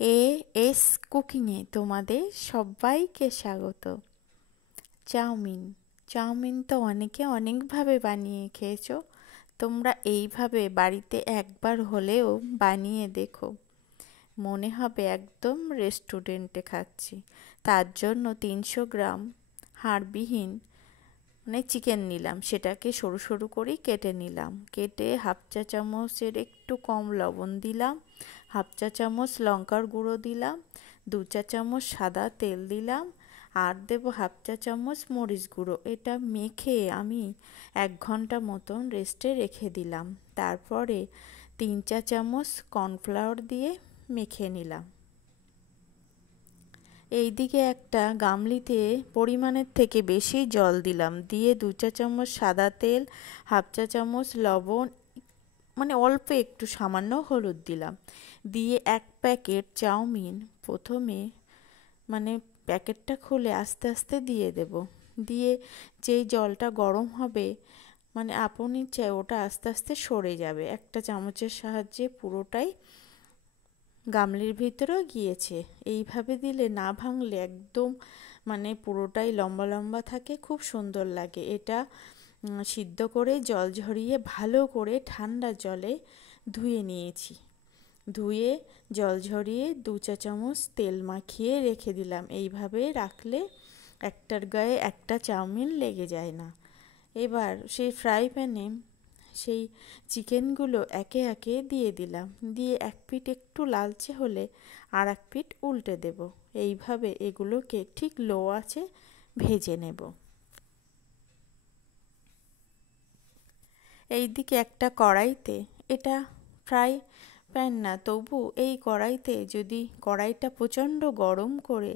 As কুকিংয়ে তোমাদের সবাইকে স্বাগত। চাউমিন চাউমিন তো অনেকে অনেকভাবে বানিয়ে খেয়েছো। তোমরা এইভাবে বাড়িতে একবার হলেও বানিয়ে দেখো, মনে হবে একদম রেস্টুরেন্টে খাচ্ছি। তার জন্য 300 গ্রাম হাড়বিহীন চিকেন নিলাম, সেটাকে সরু সরু করে কেটে নিলাম। কেটে হাফ চা চামচের একটু কম লবণ দিলাম, হাফ চা চামচ লঙ্কার গুঁড়ো দিলাম, 2 চা চামচ সাদা তেল দিলাম, আর দেবো হাফ চা চামচ মরিচ গুঁড়ো। এটা মেখে আমি 1 ঘন্টা মতন রেস্টে রেখে দিলাম। তারপরে 3 চা চামচ কর্নফ্লাওয়ার দিয়ে মেখে নিলাম। এইদিকে একটা গামলিতে পরিমাণের থেকে বেশি জল দিলাম, দিয়ে 2 চা চামচ সাদা তেল, হাফ চা চামচ লবণ, অল্প একটু সামান্য হলুদ দিলাম, দিয়ে 1 প্যাকেট চাউমিন প্রথমে প্যাকেটটা খুলে আস্তে আস্তে দিয়ে দেব। দিয়ে যেই জলটা গরম হবে আপনি চাই ওটা আস্তে আস্তে সরে যাবে, একটা চামচের সাহায্যে পুরোটাই গামলির ভিতরেও গিয়েছে। এইভাবে দিলে না ভাঙলে একদম পুরোটাই লম্বা লম্বা থাকে, খুব সুন্দর লাগে। এটা সিদ্ধ করে জল ঝরিয়ে ভালো করে ঠান্ডা জলে ধুয়ে নিয়েছি। ধুয়ে জল ঝরিয়ে 2 চা চামচ তেল মাখিয়ে রেখে দিলাম। এইভাবে রাখলে একটার গায়ে একটা চাউমিন লেগে যায় না। এবার সেই ফ্রাই প্যানে সেই চিকেনগুলো একে একে দিয়ে দিলাম, দিয়ে এক পিঠ একটু লালচে হলে আর এক পিঠ উল্টে দেব। এইভাবে এগুলোকে ঠিক লো আঁচে ভেজে নেব। এইদিকে একটা কড়াইতে, এটা ফ্রাই প্যান না, তবু এই কড়াইতে যদি কড়াইটা প্রচণ্ড গরম করে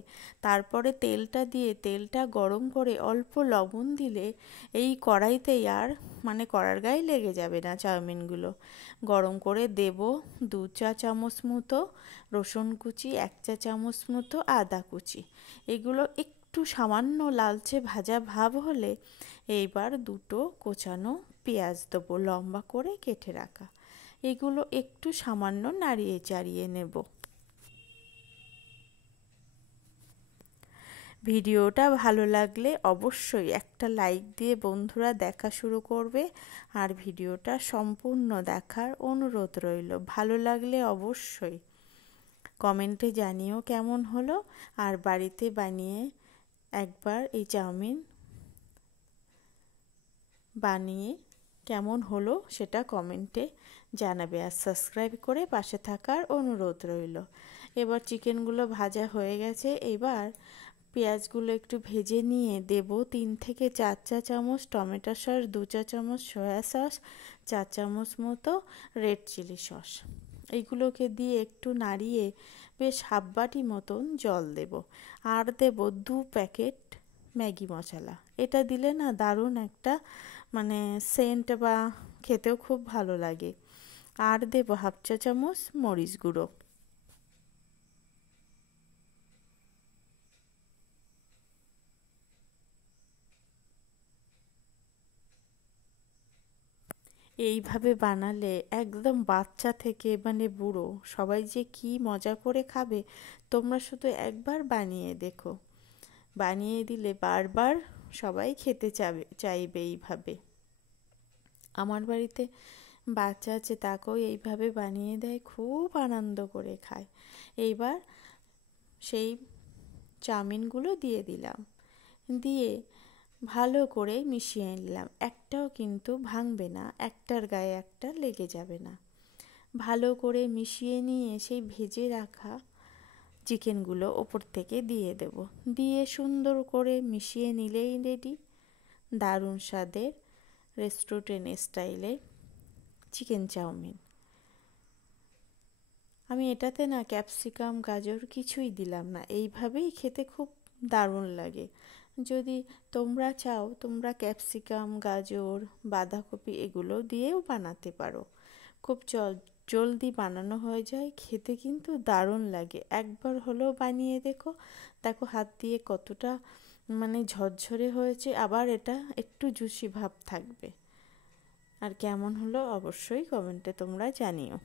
তারপরে তেলটা দিয়ে তেলটা গরম করে অল্প লবণ দিলে এই কড়াইতেই আর কড়ার গায়ে লেগে যাবে না চাউমিনগুলো। গরম করে দেব 2 চা চামচ মতো রসুন কুচি, 1 চা চামচ মতো আদা কুচি। এগুলো একটু সামান্য লালচে ভাজা ভাব হলে এইবার 2টো কোচানো পেঁয়াজ দেবো, লম্বা করে কেটে রাখা। এগুলো একটু সামান্য নাড়িয়ে চাড়িয়ে নেব। ভিডিওটা ভালো লাগলে অবশ্যই একটা লাইক দিয়ে বন্ধুরা দেখা শুরু করবে, আর ভিডিওটা সম্পূর্ণ দেখার অনুরোধ রইল। ভালো লাগলে অবশ্যই কমেন্টে জানিও কেমন হলো, আর বাড়িতে বানিয়ে একবার এই চাউমিন বানিয়ে কেমন হলো সেটা কমেন্টে জানাবে, আর সাবস্ক্রাইব করে পাশে থাকার অনুরোধ রইল। এবার চিকেনগুলো ভাজা হয়ে গেছে। এবার পেঁয়াজগুলো একটু ভেজে নিয়ে দেব 3 থেকে 4 চা চামচ টমেটো সস, 2 চা চামচ সয়া সস, 4 চামচ মতো রেড চিলি সস। এইগুলোকে দিয়ে একটু নাড়িয়ে বেশ হাফ বাটি মতন জল দেব, আর দেব 2 প্যাকেট ম্যাগি মশলা। এটা দিলে না দারুণ একটা সেন্ট বা খেতেও খুব ভালো লাগে। আর দেব হাফ চা চামচ মরিচ গুঁড়ো। এইভাবে বানালে একদম বাচ্চা থেকে বুড়ো সবাই যে কি মজা করে খাবে, তোমরা শুধু একবার বানিয়ে দেখো। বানিয়ে দিলে বারবার সবাই খেতে চাইবে এইভাবে। আমার বাড়িতে বাচ্চা আছে, তাকেও এইভাবে বানিয়ে দেয়, খুব আনন্দ করে খায়। এইবার সেই চাউমিনগুলো দিয়ে দিলাম, দিয়ে ভালো করে মিশিয়ে নিলাম। একটাও কিন্তু ভাঙবে না, একটার গায়ে একটা লেগে যাবে না। ভালো করে মিশিয়ে নিয়ে সেই ভেজে রাখা চিকেনগুলো ওপর থেকে দিয়ে দেব। দিয়ে সুন্দর করে মিশিয়ে নিলেই রেডি দারুণ স্বাদের রেস্টুরেন্ট স্টাইলে চিকেন চাউমিন। আমি এটাতে না ক্যাপসিকাম গাজর কিছুই দিলাম না, এইভাবেই খেতে খুব দারুণ লাগে। যদি তোমরা চাও তোমরা ক্যাপসিকাম, গাজর, বাঁধাকপি এগুলো দিয়েও বানাতে পারো। খুব জলদি বানানো হয়ে যায়, খেতে কিন্তু দারুণ লাগে। একবার হলেও বানিয়ে দেখো, দেখো হাত দিয়ে কতটা ঝরঝরে হয়েছে, আবার এটা একটু জুসি ভাব থাকবে। আর কেমন হলো অবশ্যই কমেন্টে তোমরা জানিও।